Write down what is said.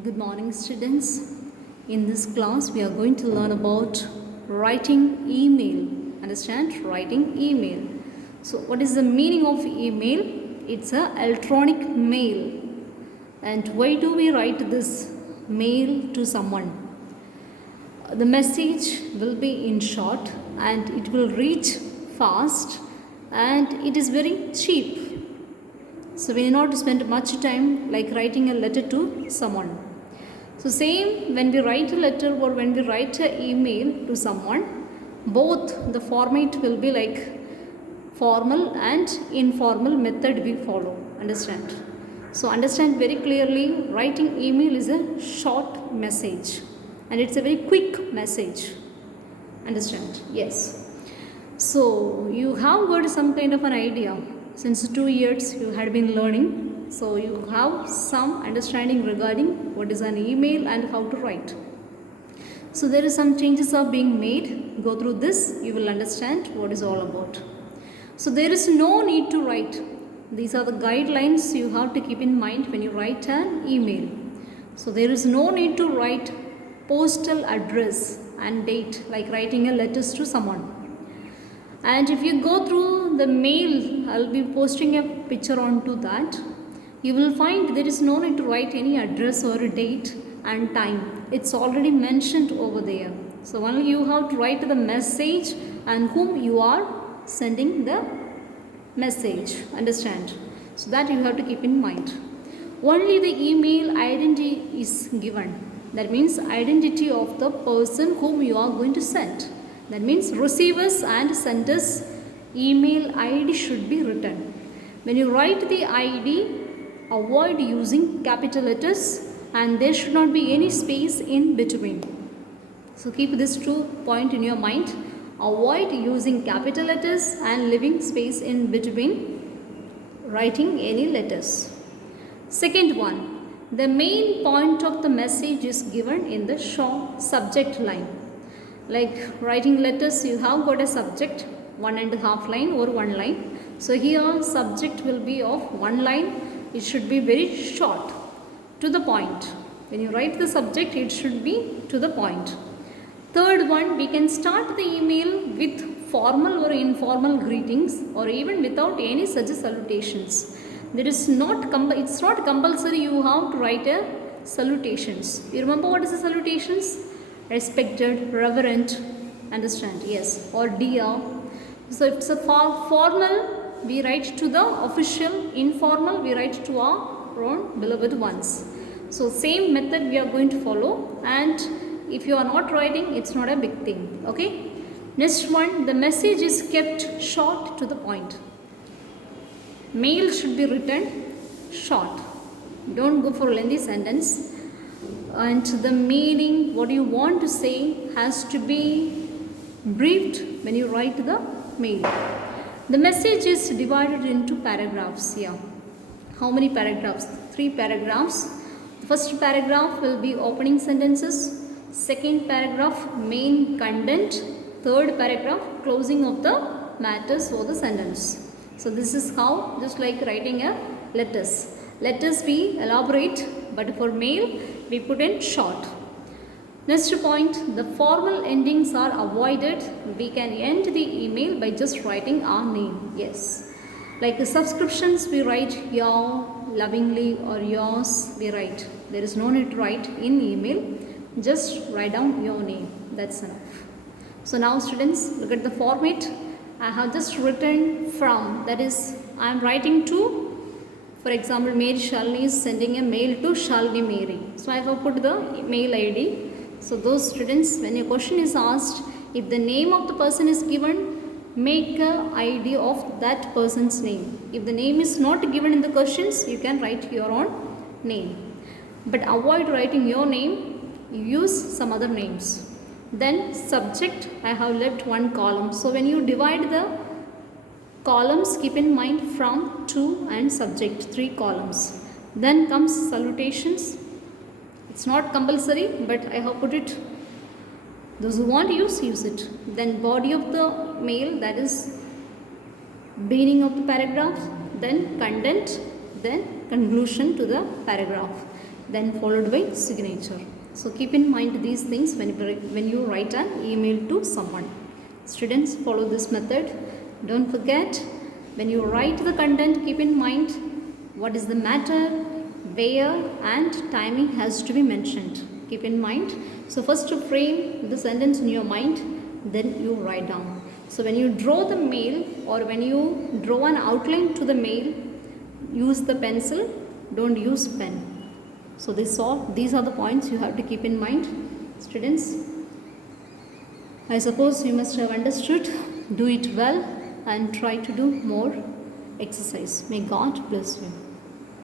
Good morning, students. In this class, we are going to learn about writing email. Understand? Writing email. So, what is the meaning of email? It's an electronic mail. And why do we write this mail to someone? The message will be in short and it will reach fast and it is very cheap. So we need not spend much time like writing a letter to someone. So same when we write a letter or when we write an email to someone, both the format will be like formal and informal method we follow. Understand? So understand very clearly, writing email is a short message and it's a very quick message. Understand? Yes. So you have got some kind of an idea. Since 2 years you had been learning, so you have some understanding regarding what is an email and how to write. So there is some changes are being made. Go through this, you will understand what is all about. So there is no need to write. These are the guidelines you have to keep in mind when you write an email. So there is no need to write postal address and date like writing a letters to someone. And if you go through the mail, I'll be posting a picture onto that. You will find there is no need to write any address or a date and time. It's already mentioned over there. So only you have to write the message and whom you are sending the message. Understand? So that you have to keep in mind. Only the email identity is given. That means identity of the person whom you are going to send. That means receivers and senders email ID should be written. When you write the ID, avoid using capital letters and there should not be any space in between. So keep this 2 point in your mind. Avoid using capital letters and leaving space in between writing any letters. Second one, the main point of the message is given in the short subject line. Like writing letters, you have got a subject 1.5 line or 1 line. So here subject will be of 1 line. It should be very short, to the point. When you write the subject, it should be to the point. Third one, we can start the email with formal or informal greetings or even without any such salutations. It's not compulsory you have to write a salutations. You remember what is the salutations? Respected, reverent, understand? Yes, or dear. So if it's a formal, we write to the official. Informal, we write to our own beloved ones. So same method we are going to follow, and if you are not writing, it's not a big thing. Okay. Next one, the message is kept short to the point. Mail should be written short. Don't go for lengthy sentence. And the meaning, what you want to say, has to be briefed when you write the mail. The message is divided into paragraphs here. How many paragraphs? 3 paragraphs. The first paragraph will be opening sentences. Second paragraph, main content. Third paragraph, closing of the matters or the sentence. So this is how, just like writing a letters. Letters we elaborate, but for mail we put in short. Next point, the formal endings are avoided. We can end the email by just writing our name. Yes. Like the subscriptions, we write your, lovingly, or yours we write. There is no need to write in email. Just write down your name. That's enough. So now students, look at the format. I have just written from, that is I am writing to. For example, Mary Shalini is sending a mail to Shalini Mary. So I have put the mail ID. So those students, when a question is asked, if the name of the person is given, make a ID of that person's name. If the name is not given in the questions, you can write your own name. But avoid writing your name, use some other names. Then subject, I have left 1 column. So when you divide the columns, keep in mind from, to and subject, 3 columns. Then comes salutations. It's not compulsory, but I have put it. Those who want to use it. Then body of the mail, that is beginning of the paragraph. Then content, then conclusion to the paragraph. then followed by signature. So keep in mind these things when you write an email to someone. Students, follow this method. Don't forget, when you write the content, keep in mind what is the matter, where, and timing has to be mentioned. Keep in mind. So first to frame the sentence in your mind, then you write down. So when you draw the mail or when you draw an outline to the mail, use the pencil, don't use pen. So these are the points you have to keep in mind. Students, I suppose you must have understood. Do it well and try to do more exercise. May God bless you.